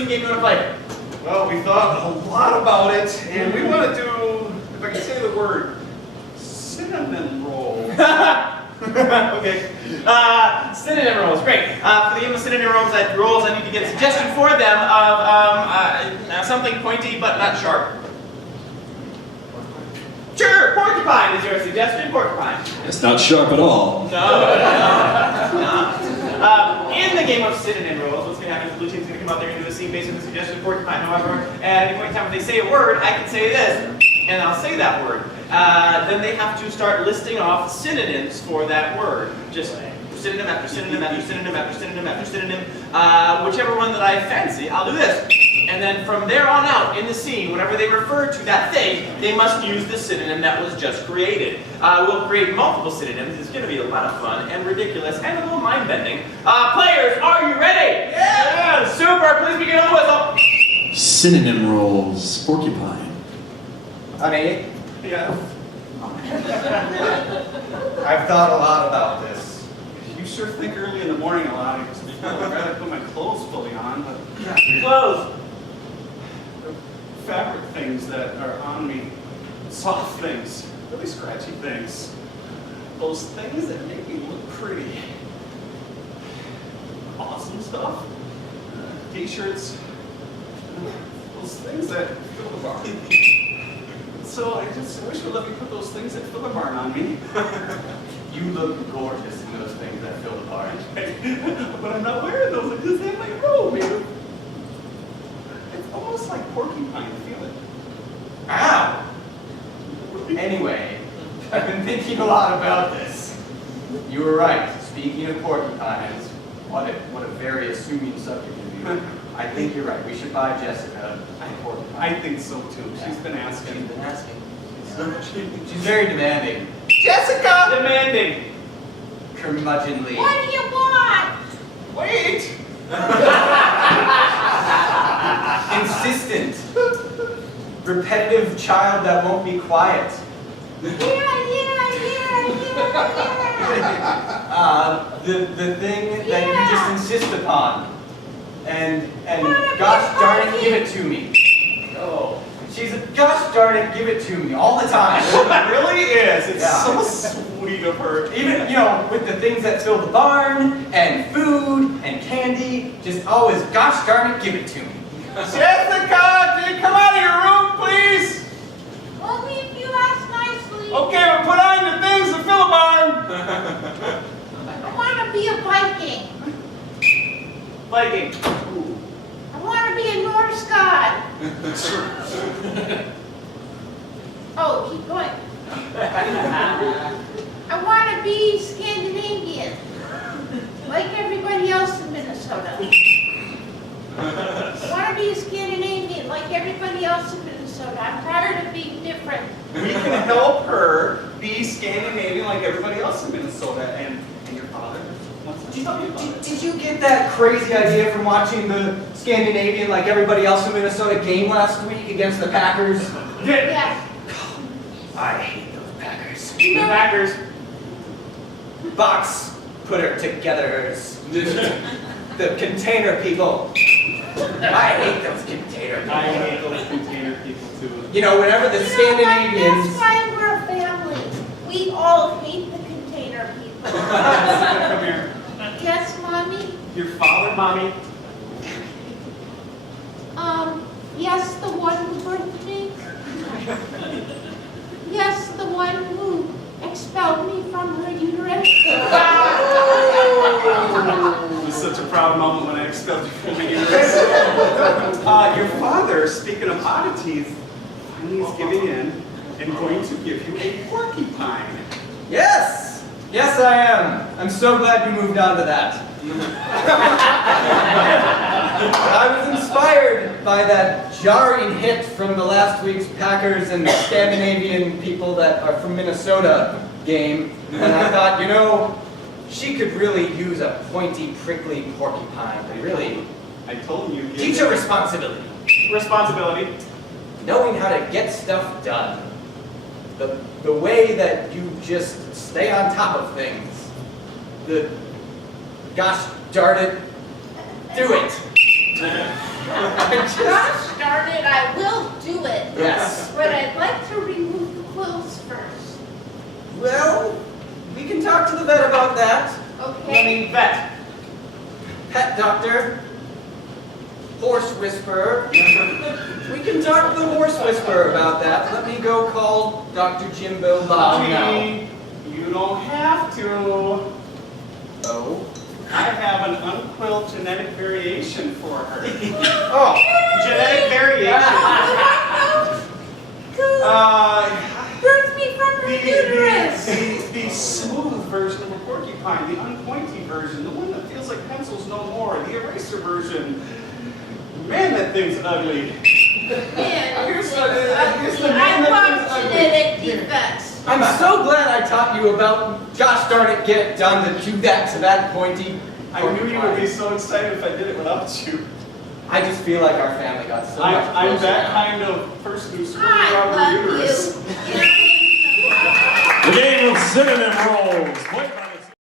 scene game you want to play? Well, we thought a lot about it, and we want to do, if I can say the word, cinnamon roll. Okay. Synonym rolls, great. For the game of synonym rolls, I need to get a suggestion for them of something pointy but not sharp. Sure, porcupine is your suggestion, porcupine. It's not sharp at all. No. In the game of synonym rolls, what's going to happen is the blue team's going to come out there and do the scene based on the suggestion of porcupine. However, at any point in time if they say a word, I can say this, and I'll say that word. Then they have to start listing off synonyms for that word. Just synonym after synonym after synonym after synonym after synonym. Whichever one that I fancy, I'll do this. And then from there on out, in the scene, whenever they refer to that thing, they must use the synonym that was just created. We'll create multiple synonyms. It's going to be a lot of fun and ridiculous and a little mind-bending. Players, are you ready? Yeah! Super! Please begin on the whistle. Synonym rolls, porcupine. Honey, Yeah. I've thought a lot about this. You sure think early in the morning a lot. I'd rather put my clothes fully on, but Close. the fabric things that are on me, soft things, really scratchy things, those things that make me look pretty. Awesome stuff. T-shirts, those things that fill the barn. So I just wish you'd let me put those things that fill the barn on me. You look gorgeous in those things that fill the barn. But I'm not wearing those. I just have my robe, man. It's almost like porcupine. Feel it. Ow! Anyway, I've been thinking a lot about this. You were right. Speaking of porcupines, what a very assuming subject of you. I think you're right. We should buy Jessica a porcupine. I think so too. She's been asking. She's been asking. She's very demanding. Jessica! Demanding. Curmudgeonly. What do you want? Wait! Insistent. Repetitive child that won't be quiet. Yeah. The thing that you just insist upon. And gosh darn it, give it to me. Oh. She's a gosh darn it, give it to me all the time. It really is. It's Yeah. so sweet of her. Even, with the things that fill the barn, and food, and candy, just always, gosh darn it, give it to me. Jessica, can you come out of your room, please? Only if you ask nicely. Okay, we'll put on the things to fill the barn. I want to be a Viking. Viking. I want to be a Norse god. Oh, keep going. I want to be Scandinavian, like everybody else in Minnesota. I want to be a Scandinavian, like everybody else in Minnesota. I'm tired of being different. We can help her be Scandinavian like everybody else in Minnesota. And your father wants to tell you about it. Did you get that crazy idea from watching the Scandinavian, like everybody else in Minnesota, game last week against the Packers? Yes. I hate those Packers. The Packers. Box putter togethers. The container people. I hate those container people. I hate those container people too. Whenever the Scandinavians. That's why we're a family. We all hate the container people. Come here. Yes, Mommy? Your father, Mommy. Yes, the one who birthed me. Yes, the one who expelled me from her uterus. It was such a proud moment when I expelled you from the uterus. Your father, speaking of oddities, finally is giving in and going to give you a porcupine. Yes! Yes, I am. I'm so glad you moved on to that. I was inspired by that jarring hit from the last week's Packers and Scandinavian people that are from Minnesota game, and I thought, she could really use a pointy, prickly porcupine to really I told you. teach her responsibility. Responsibility. Knowing how to get stuff done. The way that you just stay on top of things. Gosh darn it, do it. Gosh darn it, I will do it. Yes. But I'd like to remove the quills first. Well, we can talk to the vet about that. Okay? Vet. Pet doctor. Horse whisperer. We can talk to the horse whisperer about that. Let me go call Dr. Jimbo Bob now. You don't have to. Oh. I have an unquilled genetic variation for her. Oh. Genetic variation. Birth me from her uterus. The smooth version of a porcupine, the unpointy version, the one that feels like pencils no more, the eraser version. Man, that thing's ugly. Man, Here's this the- is here's the ugly. man I that want is ugly. genetic defects. I'm so glad I taught you about, gosh darn it, get it done to do that to that pointy. I knew you would be so excited if I did it without you. I just feel like our family got so much I'm closer that now. kind of person who's screwed I around love her uterus. you. The game of synonym roles. Played by